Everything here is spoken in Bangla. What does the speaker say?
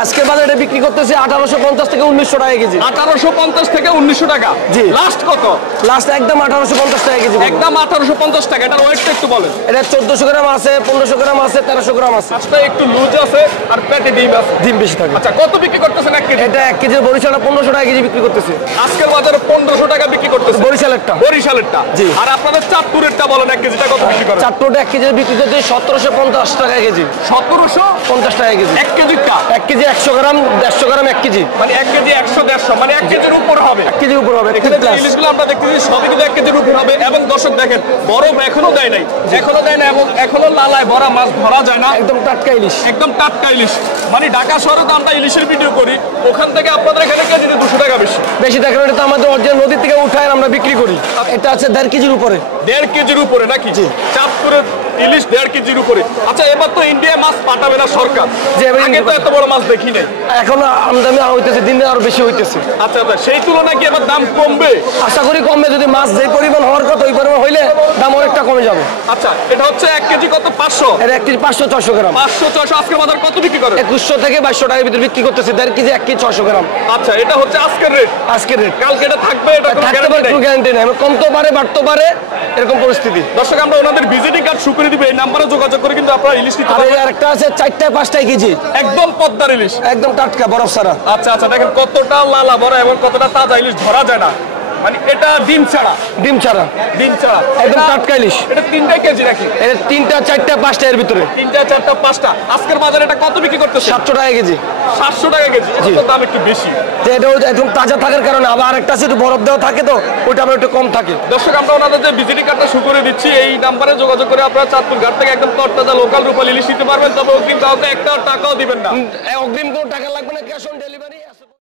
আজকের বাজারে বিক্রি করতেছে 1850 থেকে 1900 টাকা কেজি। 1850 থেকে 1900 টাকা। জি। লাস্ট কত? লাস্ট একদম 1850 টাকা কেজি। একদম 1850 টাকা। এটার ওয়েটটা একটু বলেন। এটা 1400 গ্রাম আছে, 1500 গ্রাম আছে, 1300 গ্রাম আছে। আজটা একটু লুজ আছে আর পেটে ডিম আছে। ডিম বেশি থাকে। আচ্ছা, কত বিক্রি করতেছেন 1 কেজি? এটা 1 কেজি বরিশালটা 1500 টাকা কেজি বিক্রি করতেছে। আজকের বাজারে 1500 টাকা বিক্রি করতেছে বরিশালেরটা। বরিশালেরটা। জি। আর আপনাদের চাঁদপুরেরটা বলেন 1 কেজিটা কত বিক্রি করেন? চারটোটা 1 কেজি বিক্রি করতে 1750 টাকা কেজি। 1750 টাকা কেজি। 1 কেজিটা। 1 কেজি 100 গ্রাম, 150 গ্রাম 1 কেজি। মানে 1 কেজি 100 150 মানে 1 কেজির উপর হবে। 1 কেজির উপর হবে। এখানে যে ইলিশগুলো আমরা দেখতেছি সবই কিন্তু 1 কেজির উপর হবে। এবং দর্শক দেখেন, বরফ এখনো দেয় নাই, এবং এখনো লালায় ভরা মাছ ধরা যায় না। একদম টাটকা ইলিশ। একদম টাটকা ইলিশ। মানে ঢাকা শহরে তো আমরা ইলিশের ভিডিও করি, ওখান থেকে আপনাদের এখানে কেজিতে 200 টাকা বেশি। বেশি টাকা এটা তো আমাদের অরিজিনাল নদী থেকে উঠায় আমরা বিক্রি করি। এটা আছে 1.5 কেজির উপরে। 1.5 কেজির উপরে নাকি? জি। চাঁদপুরের ইলিশ 1.5 কেজির উপরে। আচ্ছা, এবার তো ইন্ডিয়া মাছ পাঠাবে না সরকার। যে আগে তো এত বড় মাছ দেখি নাই। এখন আমদানি হইতেছে, দিন দিন আরো বেশি হইতেছে। আচ্ছা, সেই তুলনায় কি এবার দাম কমবে? আশা করি কমবে। যদি মাছ যে পরিমাণ হওয়ার কথা ওই পরিমাণ হইলে দাম অনেকটা কমে যাবে। আচ্ছা, এটা হচ্ছে 1 কেজি কত? 500। এটা 1 কেজি 500-600 গ্রাম। 500-600। আজকে বাজার কত বিক্রি করে? 2100 থেকে 2200 টাকার ভিতরে বিক্রি করতেছে। 1.5 কেজি 1 কেজি 600 গ্রাম। আচ্ছা, এটা হচ্ছে আজকের রেট। আজকের রেট। কালকে এটা থাকবে, এটা কোনো থাকতে পারে, গ্যারান্টি কোনো নেই। গ্যারান্টি নেই। কমতে পারে, বাড়তে পারে, এরকম পরিস্থিতি। দর্শক, আমরা ওনাদের ভিজিটিং কার্ড শুকিয়ে দিবে, এই নাম্বারে যোগাযোগ করে কিন্তু আপনারা ইলিশ নিতে আর পারবেন। আরেকটা আছে 4-5 কেজি, একদম পদ্মার ইলিশ, একদম টাটকা বরফ ছাড়া। আচ্ছা আচ্ছা, দেখেন কতটা লালা বড় এবং কতটা তাজা ইলিশ ধরা যায় না। মানে এটা ডিম ছাড়া। ডিম ছাড়া, ডিম ছাড়া, একদম টাটকা ইলিশ। এটা 3 কেজি নাকি? এটা 3টা 4টা 5টা এর ভিতরে। 3টা 4টা 5টা। আজকের বাজারে এটা কত বিক্রি করতেছে? 700 টাকা কেজি। 700 টাকা কেজি। এটার দাম একটু বেশি। যে এটা একদম তাজা থাকার কারণে। আবার আরেকটা আছে একটু বরফ দেওয়া থাকে, তো ওইটা আবার একটু কম থাকে। দর্শক, আমরা ওনাদের যে ভিজিটিং কার্ডটা শুরু করে দিচ্ছি, এই নাম্বারে যোগাযোগ করে আপনারা চাঁদপুর ঘাট থেকে একদম তরতাজা লোকাল রূপালী ইলিশ নিতে পারবেন। তবে অগ্রিম কাউকে একটা টাকাও দিবেন না। অগ্রিম কোনো টাকা লাগবে না, ক্যাশ অন ডেলিভারি।